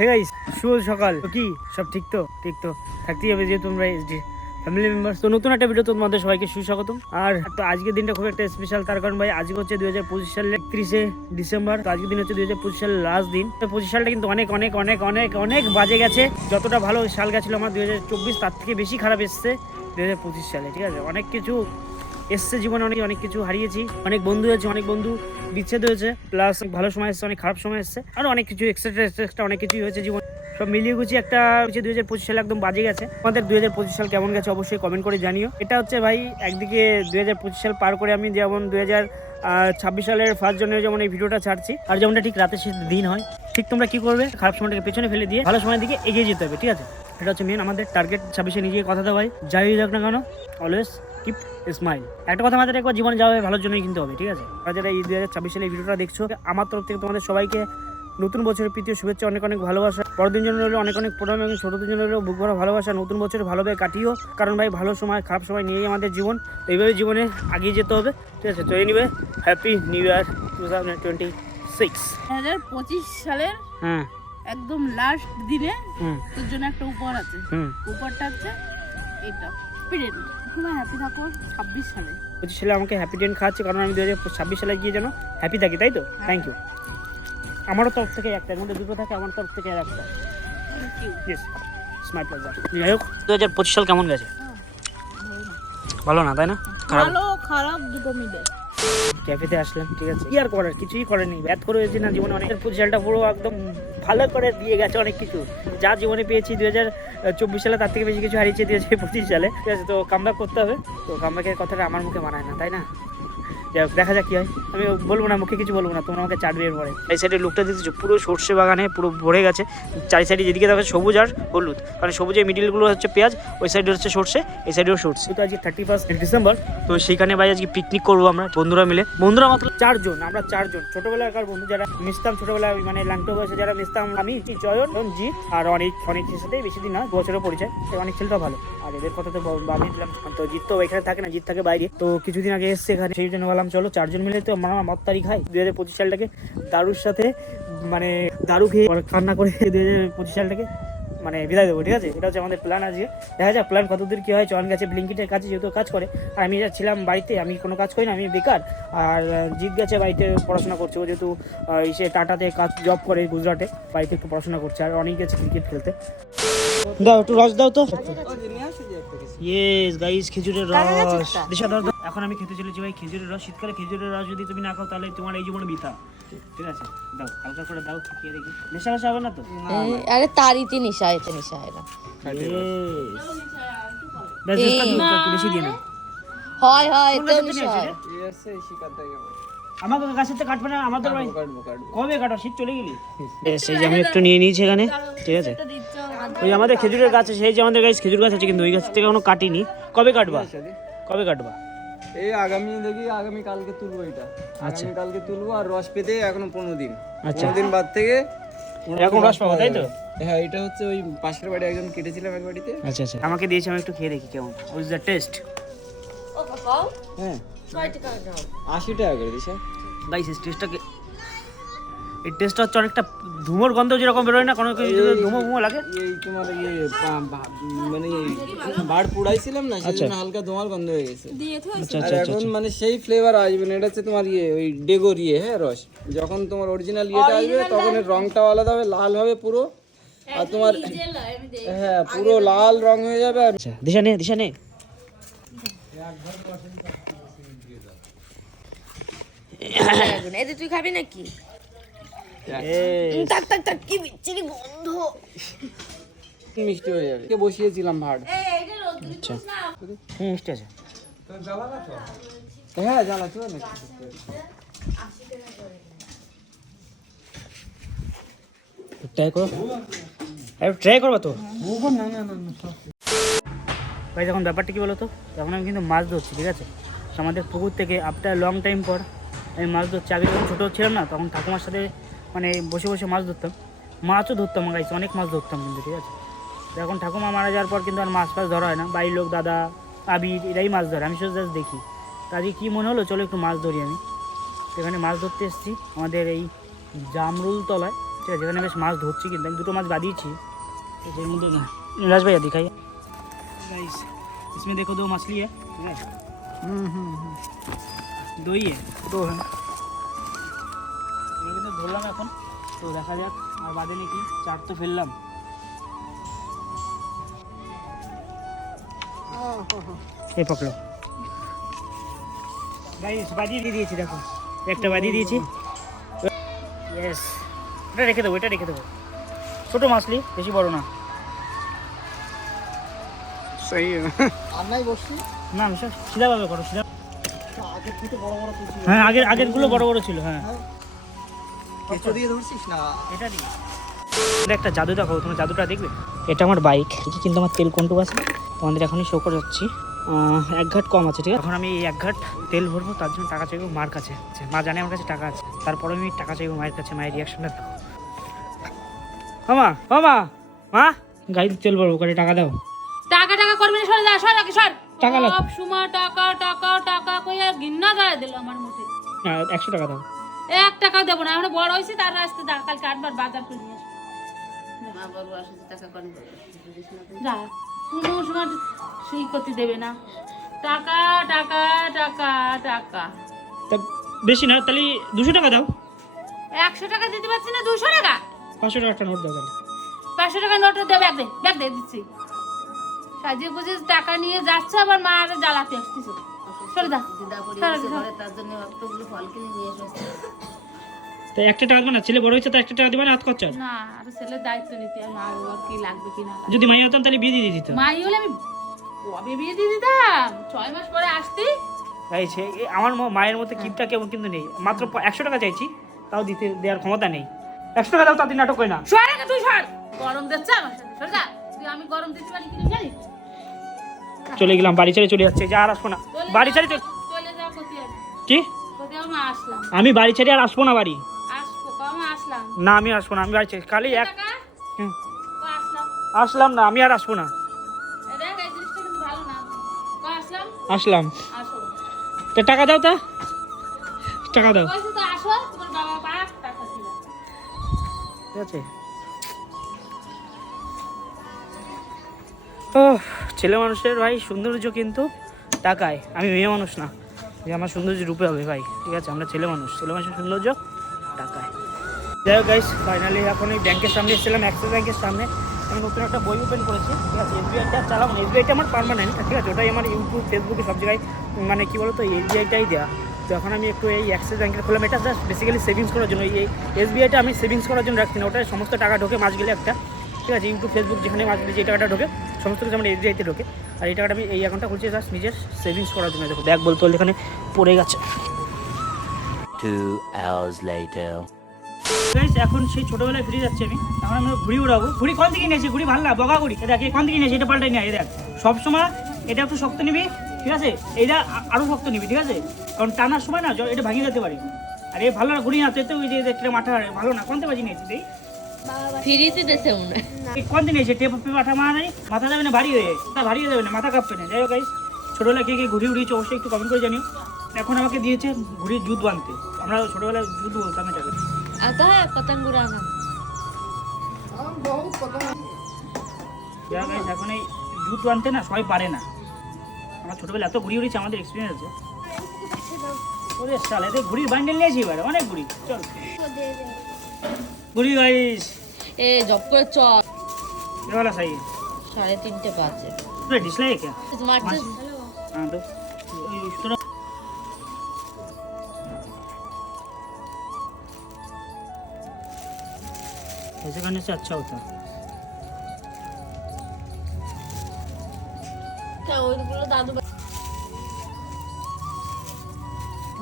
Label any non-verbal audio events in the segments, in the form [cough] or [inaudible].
Hey guys শুভ সকাল। কি? সব ঠিক তো? ঠিক তো? থাকতেই হবে যে তোমরা এসডি ফ্যামিলি মেম্বার তো নতুন একটা ভিডিও তোমাদের সবাইকে সুস্বাগতম। আর তো আজকের দিনটা খুব একটা স্পেশাল তার কারণ ভাই, আজকে হচ্ছে দুই হাজার পঁচিশ সালের একত্রিশে ডিসেম্বর। তো আজকের দিন হচ্ছে দুই হাজার পঁচিশ সালের লাস্ট দিন। তো পঁচিশ সালটা কিন্তু অনেক অনেক অনেক অনেক অনেক বাজে গেছে। যতটা ভালো সাল গেছিল আমার দুই হাজার চব্বিশ, তার থেকে বেশি খারাপ এসছে দুই হাজার পঁচিশ সালে, ঠিক আছে? অনেক কিছু এসছে জীবনে অনেক অনেক কিছু হারিয়েছি। অনেক বন্ধু হয়েছে, অনেক বন্ধু বিচ্ছেদ হয়েছে। প্লাস ভালো সময় এসছে, অনেক খারাপ সময় এসছে। আরও অনেক কিছু এক্সট্রা এক্সট্রা অনেক কিছুই হয়েছে জীবন। সব মিলিয়ে গুছি একটা হচ্ছে দুই হাজার পঁচিশ সাল একদম বাজে গেছে। আমাদের দুই হাজার পঁচিশ সাল কেমন গেছে অবশ্যই কমেন্ট করে জানিও। এটা হচ্ছে ভাই, একদিকে দুই হাজার পঁচিশ সাল পার করে আমি যেমন দুই হাজার ছাব্বিশ সালের ফার্স্ট জানুয়ারি যেমন এই ভিডিওটা ছাড়ছি, আর যেমনটা ঠিক রাতের শেষ দিন হয়, ঠিক তোমরা কি করবে? খারাপ সময়টাকে পেছনে ফেলে দিয়ে ভালো সময়ের দিকে এগিয়ে যেতে হবে, ঠিক আছে? এটা হচ্ছে মেন আমাদের টার্গেট ছাব্বিশে নিজে কথা দেওয়া হয়। যাই হোক না কেন অলওয়েজ কিপ স্মাইল একটা কথা আমাদের একবার জীবনে যাওয়া ভালোর জন্যই কিন্তু হবে, ঠিক আছে? যারা এই দু হাজার ছাব্বিশ সালে ভিডিওটা দেখছ, আমার তরফ থেকে তোমাদের সবাইকে নতুন বছরের প্রীতীয় শুভেচ্ছা অনেক অনেক ভালোবাসা। বড়দিন জন্য অনেক অনেক প্রণাম এবং ছোটদের জন্য হলো বুক ভরা ভালোবাসা। নতুন বছর ভালোভাবে কাটিও। কারণ ভাই ভালো সময় খারাপ সময় নিয়েই আমাদের জীবন। এইভাবে জীবনে আগিয়ে যেতে হবে। ঠিক আছে তো anyway happy new year two thousand twenty six দু হাজার পঁচিশ সালের হ্যাঁ। একদম লাস্ট দিনে তোর জন্য একটা উপহার আছে। উপহারটা হচ্ছে এইটা তোমরা হ্যাপি থাকো ছাব্বিশ সালে। পঁচিশ সালে আমাকে হ্যাপি ডেন খাওয়াচ্ছে কারণ আমি দু হাজার ছাব্বিশ সালে গিয়ে যেন হ্যাপি থাকি তাই তো? থ্যাংক ইউ আমারও তরফ থেকে একটা এর মধ্যে দুটো থাকে আমার তরফ থেকে আর একটা। থ্যাংক ইউ স্মাইল প্লাজা যাই হোক। দু হাজার পঁচিশ সাল কেমন গেছে? ভালো না। তাই না? ভালো খারাপ দুটো মিলে। ক্যাফেতে আসলাম ঠিক আছে। কি আর করার কিছুই করেনি ব্যাট করে হয়েছে না জীবনে অনেক পঁচিশ সালটা পুরো একদম ভালো করে দিয়ে গেছে অনেক কিছু। যা জীবনে পেয়েছি দু হাজার চব্বিশ সালে তার থেকে বেশি কিছু হারিয়েছি দু হাজার পঁচিশ সালে। ঠিক আছে তো কামব্যাক করতে হবে। তো কামব্যাকের কথাটা আমার মুখে মানায় না তাই না? যাই হোক, দেখা যাক কি হয়। আমি বলব না মুখে কিছু বলব না তোমরা আমাকে চাটবে এরপরে। এই সাইডে লুকটা দিতেছো পুরো সর্ষে বাগানে পুরো ভরে গেছে। চারি সাইডে যেদিকে দেখো সবুজ আর হলুদ। কারণ সবুজের মিডিলগুলো হচ্ছে পেঁয়াজ ওই সাইডে হচ্ছে সর্ষে এই সাইডেও সর্ষে। তো আজকে থার্টি ফার্স্ট ডিসেম্বর তো সেইখানে ভাই আজকে পিকনিক করব আমরা বন্ধুরা মিলে। বন্ধুরা মাত্র চারজন আমরা চারজন। ছোটবেলাকার বন্ধু যারা মিশতাম ছোটবেলায় মানে ল্যাংটো বয়সে যারা মিশতাম আমি জয়ন এবং জিৎ আর অনেক। অনেকের সাথে বেশি দিন না বছরের পরিচয়। তো অনেক ছেলেটা ভালো। আর এদের কথা তো বাদ দিলাম। তো জিৎ তো এখানে থাকে না জিৎ থাকে বাইরে। তো কিছুদিন আগে এসছে এখানে সেই জন্য বললাম, চলো চারজন মিলে তো আমরা মত্তারি খাই। দুই হাজার পঁচিশ সালটাকে দারুর সাথে মানে দারু খেয়ে কান্না করে [laughs] দুই হাজার পঁচিশ সালটাকে মানে বিদায় দেবো, ঠিক আছে? এটা হচ্ছে আমাদের প্ল্যান আজকে। দেখা যাক প্ল্যান কতদূর কী হয়। চয়ন গেছে ব্লিঙ্কিটের কাছে যেহেতু কাজ করে, আর আমি ছিলাম বাড়িতে, আমি কোনো কাজ করি না, আমি বেকার। আর জিৎ গেছে বাড়িতে পড়াশোনা করছে, ও যেহেতু সে টাটাতে কাজ জব করে গুজরাটে, বাড়িতে একটু পড়াশোনা করছে, আর অনেক গেছে ক্রিকেট খেলতে। দাও, একটু রস দাও তো। ইয়েস গাইস খেজুরের রস দিশা দাও দাও। এখন আমি খেতে চলেছি ভাই খেজুরের রস শীতকালে খেজুরের রস যদি তুমি না খাও তাহলে তোমার এই জীবনে বিতা ঠিক আছে দাও হালকা করে দাও খেয়ে দেখি নেশা মেশা হবে না তো আরে তারিতে নিশা এতে নিশা. ব্যাস, একটু বেশি দিয়ে না হয় হয় থেকে নিশা হয়? আমাকে গাছের থেকে কাটবে না আমাদের কবে কাটো শীত চলে গেলি সেই যে আমি একটু নিয়ে নিয়েছি এখানে ঠিক আছে ওই আমাদের খেজুরের গাছ আছে সেই যে আমাদের গাছ খেজুর গাছ আছে কিন্তু ওই গাছ থেকে এখনও কাটিনি। কবে কাটবা? কবে কাটবা? এই আগামী দেখি আগামী কালকে তুলবো এটা। আগামী কালকে তুলবো আর রস পেতে এখনও পনেরো দিন। আচ্ছা। পনেরো দিন বাদ থেকে এখন রস পাবো তাই তো? হ্যাঁ এটা হচ্ছে ওই পাশের বাড়ি একজন কেটেছিলাম এক বাড়িতে। আচ্ছা আচ্ছা। আমাকে দিয়েছে আমি একটু খেয়ে দেখি কেমন। ওই দ্য টেস্ট হ্যাঁ। আশি টাকা করে দিছে। গাইস টেস্টটাকে এই টেস্টটা হচ্ছে অনেকটা ধুমোর গন্ধ যেরকম বেরোয় না কোনো কিছু যদি ধুমো ধুমো লাগে। এই তোমার ইয়ে মানে বাড় পুড়াইছিলাম না সেজন্য হালকা তোমার গন্ধ হয়ে গেছে। আচ্ছা আর এখন মানে সেই ফ্লেভার আসবে না এটা হচ্ছে তোমার ইয়ে ওই ডেগোর ইয়ে হ্যাঁ রস। যখন তোমার অরিজিনাল ইয়েটা আসবে তখন এর রংটাও আলাদা হবে লাল হবে পুরো। আর তোমার হ্যাঁ পুরো লাল রং হয়ে যাবে আর আচ্ছা দিশা নে দিশা নে। তুই খাবি নাকি? এই, তাক তাক তাক কি বিচ্ছিরি গন্ধ। মিষ্টি হয়ে যাবে? কে বসিয়েছিলাম ভাড়? আচ্ছা। হুম মিষ্টি আছে? হ্যাঁ জ্বালাচ্ছ না ট্রাই করো। ট্রাই করব তো? না না না না ভাই যখন ব্যাপারটা কি বলো তো তখন আমি কিন্তু মাছ ধরছি ঠিক আছে? আমাদের পুকুর থেকে আফটার লং টাইম পর আমি মাছ ধরছি। আগে যখন ছোটো ছিলাম না তখন ঠাকুমার সাথে মানে বসে বসে মাছ ধরতাম মাছও ধরতাম গাইছে অনেক মাছ ধরতাম কিন্তু ঠিক আছে তো এখন ঠাকুমা মারা যাওয়ার পর কিন্তু আর মাছ ফাছ ধরা হয় না বাড়ির লোক দাদা আবির এরাই মাছ ধরে আমি শুধু জাস্ট দেখি তো আজকে কী মনে হলো চলো একটু মাছ ধরি আমি তো এখানে মাছ ধরতে এসেছি আমাদের এই জামরুল তলায় ঠিক আছে এখানে বেশ মাছ ধরছি কিন্তু আমি দুটো মাছ বাদিয়েছি এর মধ্যে না नीलाज भैया दिखाइए गाइस इसमें देखो दो मछली है ठीक है दो ही है दो है এগুলো কিন্তু ধরলাম এখন। তো দেখা যাক আর বাদে নাকি চার তো ফেললাম। পকড়ো। বাজিয়ে দিয়ে দিয়েছি একটা বাজিয়ে দিয়েছি। এটা রেখে দেবো এটা রেখে দেবো। ছোটো মাছলি বেশি বড় না। না করো হ্যাঁ আগের আগেরগুলো বড় বড় ছিল হ্যাঁ। কেঁচো দিয়ে ধরছিস? না। এটা দিই এটা একটা জাদু দেখাবো তোমার জাদুটা দেখবে? এটা আমার বাইক এটি কিন্তু আমার তেল কোনটুকু আছে। তোমাদের এখনই শো করে যাচ্ছি এক ঘাট কম আছে ঠিক আছে? এখন আমি এই এক ঘাট তেল ভরবো তার জন্য টাকা চাইব মার কাছে মা জানে আমার কাছে টাকা আছে। তারপরে আমি টাকা চাইব মায়ের কাছে মায়ের রিয়াকশনটা দেখো। মামা মামা মা গাড়িতে তেল ভরবো করে টাকা দাও। টাকা টাকা করবি না সরে যা সর আগে সর। টাকা লাগ- সব সময় টাকা টাকা টাকা কইয়া গিন্না দাঁড়ায় দিল আমার মুখে। টাকা দাও। এক টাকাও দেবো না। আমরা বড় হয়েছি তার রাস্তা দাঁড় কালকে আটবার বাজার করে নিয়ে কোনো সময় সই করতে দেবে না। টাকা টাকা টাকা টাকা। বেশি না তাহলে দুশো টাকা দাও। একশো টাকা দিতে পারছি না দুশো টাকা? পাঁচশো টাকা নোট দাও তাহলে। পাঁচশো টাকা নোট দে ব্যাগ দে ব্যাগ দে দিচ্ছি। সাজিয়ে বুঝে টাকা নিয়ে যাচ্ছে আবার মা আরে জ্বালাতে আসতেছে। সরে। তো একটা টাকা দেবে না ছেলে বড় হয়েছে তো একটা টাকা দেবে না হাত খরচা না আর ছেলের দায়িত্ব নিতে মা বাবার কি লাগবে কি না যদি মাইয়া হতাম তাহলে বিয়ে দিয়ে দিত। মাই হলে আমি কবে বিয়ে দিয়ে দিতাম? ছয় মাস পরে আসতি। তাই সে আমার ম- মায়ের মতো কিপটা কেমন কিন্তু নেই। মাত্র একশো টাকা চাইছি তাও দিতে দেওয়ার ক্ষমতা নেই। একশো টাকা দাও তাদের নাটক হয় না। সর তুই সর। গরম দিচ্ছে আমার সাথে সরে যা তুই আমি গরম দিতে পারি কিনা জানিস? চলে গেলাম বাড়ি ছেড়ে চলে যাচ্ছে যা আর আসব না। বাড়ি ছেড়ে চলে কি? আমি বাড়ি ছেড়ে আর আসব না বাড়ি? না আমি আসব না আমি বাড়ি ছেড়ে খালি এক আসলাম। না আমি আর আসব না। আসলাম। তো টাকা দাও তা। টাকা দাও। ঠিক আছে। ও ছেলে মানুষের ভাই, সৌন্দর্য কিন্তু টাকায় আমি মেয়ে মানুষ না। যে আমার সৌন্দর্য রূপে হবে ভাই। ঠিক আছে, আমরা ছেলে মানুষ। ছেলে মানুষের সৌন্দর্য টাকায় যাই হোক গাইস ফাইনালি এখন এই ব্যাংকের সামনে এসেছিলাম অ্যাক্সিস ব্যাংকের সামনে। আমি নতুন একটা বই ওপেন করেছি। ঠিক আছে এসবিআইটা চালাবো না। এসবিআইটা আমার পারমানেন্ট ঠিক আছে, ওটাই আমার ইউটিউব ফেসবুকে সব জায়গায় মানে কী বলতো এসবিআইটাই দেওয়া তো এখন আমি একটু এই অ্যাক্সিস ব্যাংকের খোলাম। এটা জাস্ট বেসিক্যালি সেভিংস করার জন্য। এই এসবিআইটা আমি সেভিংস করার জন্য রাখছি না। ওটায় সমস্ত টাকা ঢোকে মাস গেলে একটা। ঠিক আছে ইউটিউব ফেসবুক যেখানে মাস গেলে যে টাকাটা ঢোকে সমস্ত কিছু আমার এসবিআইতে ঢোকে। আর এই টাকাটা আমি এই অ্যাকাউন্টটা খুলছি জাস্ট নিজের সেভিংস করার জন্য। দেখো ব্যাগ বলতে এখানে পড়ে গেছে। Two hours later. গাইস এখন সেই ছোটবেলায় ফিরে যাচ্ছি আমি। এখন আমি ঘুড়ি উড়াবো ঘুড়ি কোন থেকে নিয়েছি? ঘুড়ি ভালো না বগা ঘুড়ি। দেখ কোন থেকে নিয়েছি? এটা পাল্টাই না এই দেখ। সবসময় এটা একটু শক্ত নিবি ঠিক আছে? এইটা আ- আরও শক্ত নিবি ঠিক আছে? কারণ টানার সময় না এটা ভাঙিয়ে যেতে পারি। আর এই ভালো না ঘুড়ি না তো ওই যে মাথা ভালো না। কোনতে বাজি নিয়েছি ফ্রিতে দিতে মনে হয়। কোন দিন এসে টেপ পেয়ে মাথা মারা নেই মাথা যাবে না ভারী হয়ে তা ভারী হয়ে যাবে না মাথা কাঁপবে না যাই হোক গাইস ছোটোবেলায় কে কে ঘুড়ি উড়িয়েছে অবশ্যই একটু কমেন্ট করে জানিও এখন আমাকে দিয়েছে ঘুড়ির জুত বানতে আমরা ছোটোবেলায় জুত বলতাম এটাকে आता है पतंग उड़ाना যারা গাইস এখন এই জুত বানতে না সবাই পারে না আমার ছোটবেলা এত ঘুড়ি উড়িয়েছে আমাদের এক্সপিরিয়েন্স আছে ওরে সাল এতে ঘুড়ির বান্ডেল নিয়েছি এবার অনেক ঘুড়ি চল ঘুড়ি গাইস ए जॉब করে চল ये वाला सही है। साढ़े तीन के पास है इसमें डिस्प्ले है क्या? स्मार्ट हाँ तो ऐसे करने से अच्छा होता है। क्या ओइलगुलो दादू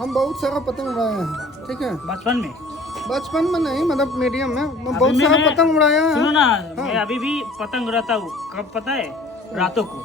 हम बहुत सारा पतंग उड़ाए हैं ठीक है? बचपन में? बचपन में नहीं मतलब मीडियम में। मैं बहुत सारा पतंग उड़ाया सुनो है। ना मैं अभी भी पतंग उड़ाता हूँ। कब पता है? रातों को।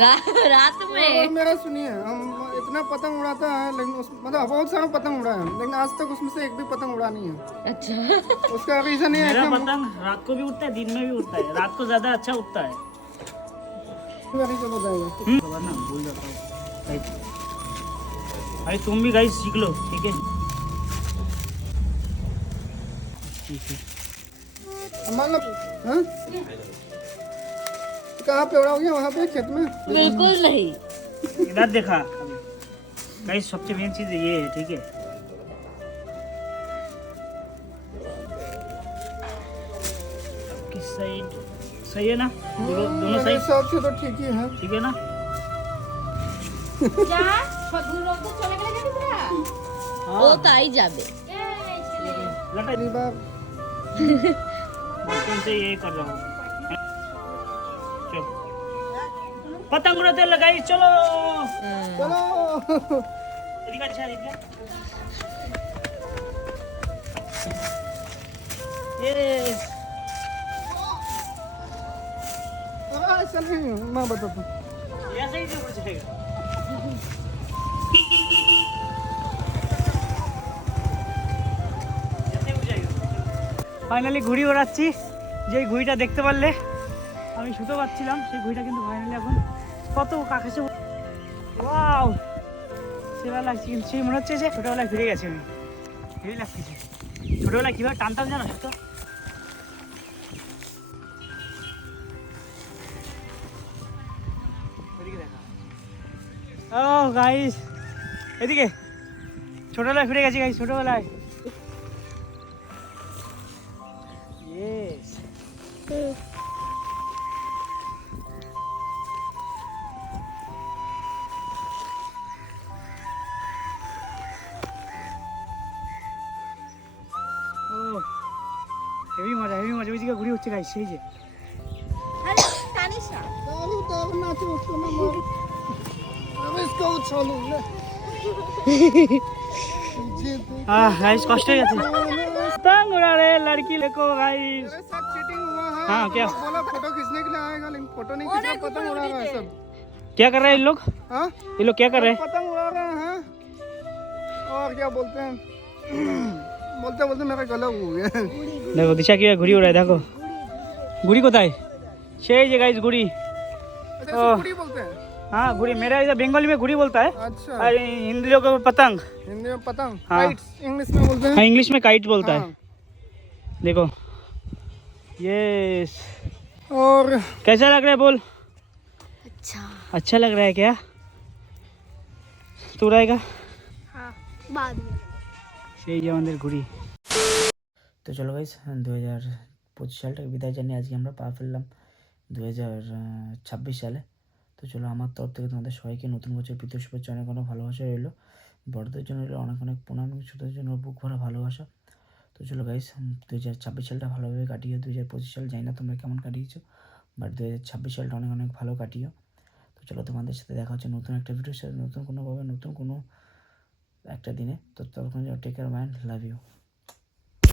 रा- रात और में मेरा सुनिए हम इतना पतंग उड़ाता है लेकिन उस मतलब बहुत सारा पतंग उड़ाया है। लेकिन आज तक उसमें से एक भी पतंग उड़ा नहीं है। अच्छा। उसका रीजन ये है मेरा पतंग रात को भी उड़ता है दिन में भी उड़ता है। रात को ज़्यादा अच्छा उड़ता है। बताएगा हम्म? भूल जाता हूँ भाई भाई तुम भी गाइस सीख लो ठीक है? ठीक है मतलब हाँ कहाँ पे उड़ाओगे वहाँ पे खेत में बिल्कुल नहीं इधर देखा गाइस सबसे मेन चीज ये है ठीक है किस साइड सही है ना दोनों दोनों मेरे साइड हिसाब से तो ठीक ही है ठीक है ना [laughs] যা সব লোক তো চলে গেলে নাকি তোরা ও তাই যাবে लटा पहली बार बचपन से यही कर रहा हूँ पतंग उड़ाते लगाई चलो चलो ये चल मैं बताता हूँ ऐसे ही कुछ रहेगा ফাইনালি ঘুড়ি ওড়াচ্ছি। যে ঘুড়িটা দেখতে পারলে আমি শুতে পাচ্ছিলাম, সেই ঘুড়িটা কিন্তু ফাইনালি এখন কত আকাশে ওয়াও সেরা লাগছে কিন্তু সেই মনে হচ্ছে যে ছোটোবেলায় ফিরে গেছি আমি। হেভি লাগতেছে ছোটোবেলায় কীভাবে টানতাম জানো তো ও গাইস এদিকে। ছোটবেলায় ফিরে গেছি গাইস ছোটবেলায়। হেভি মজা হেভি মজা ওইদিকে ঘুরে হচ্ছে গাইস সেই যে चलो तो अब नाचो उसको मैं मारूं। अब इसको उछालूं ले जी तो আহ গাইস কষ্ট হয়ে যাচ্ছে पतंग उड़ा रहे लड़की देखो गाइस मेरे साथ चीटिंग हुआ हाँ, हाँ क्या? बोला फ़ोटो खींचने के लिए आएगा लेकिन फ़ोटो नहीं खींचा पतंग उड़ा रहा है सब। क्या कर रहे हैं इन लोग? हाँ? ये लोग क्या कर रहे हैं? पतंग उड़ा रहे हैं। और क्या बोलते हैं? बोलते बोलते मेरा गला हो गया। देखो दिशा की घुड़ी उड़ा है देखो। घुड़ी को ताई छह जगह इस अच्छा, घुड़ी। बोलते हैं? हाँ घुड़ी मेरा इधर बंगाली में घुड़ी बोलता है। अच्छा। अरे हिंदी लोग पतंग। हिंदी में पतंग? हाँ। इंग्लिश में बोलते हैं? हाँ, इंग्लिश में काइट बोलता है। देखो। यस और कैसा लग रहा है बोल अच्छा अच्छा लग रहा है क्या तू रहेगा সেই যে আমাদের ঘুড়ি তো চলো গাইস দু হাজার পঁচিশ সালটাকে বিদায় জানিয়ে আজকে আমরা পা ফেললাম দু হাজার ছাব্বিশ সালে তো চলো আমার তরফ থেকে তোমাদের সবাইকে নতুন বছর প্রীতি শুভেচ্ছা অনেক অনেক ভালোবাসা রইলো বড়দের জন্য রইলো অনেক অনেক প্রণাম এবং ছোটোদের জন্য বুক ভরা ভালোবাসা তো চলো গাইস দু হাজার ছাব্বিশ সালটা ভালোভাবে কাটিও দু হাজার পঁচিশ সাল জানি না তোমরা কেমন কাটিয়েছো বাট দু হাজার ছাব্বিশ সালটা অনেক অনেক ভালো কাটিও। তো চলো তোমাদের সাথে দেখা হচ্ছে নতুন একটা ভিডিওর সাথে নতুন কোনোভাবে, নতুন কোনো একটা দিনে। তো ততক্ষণ take care mind love you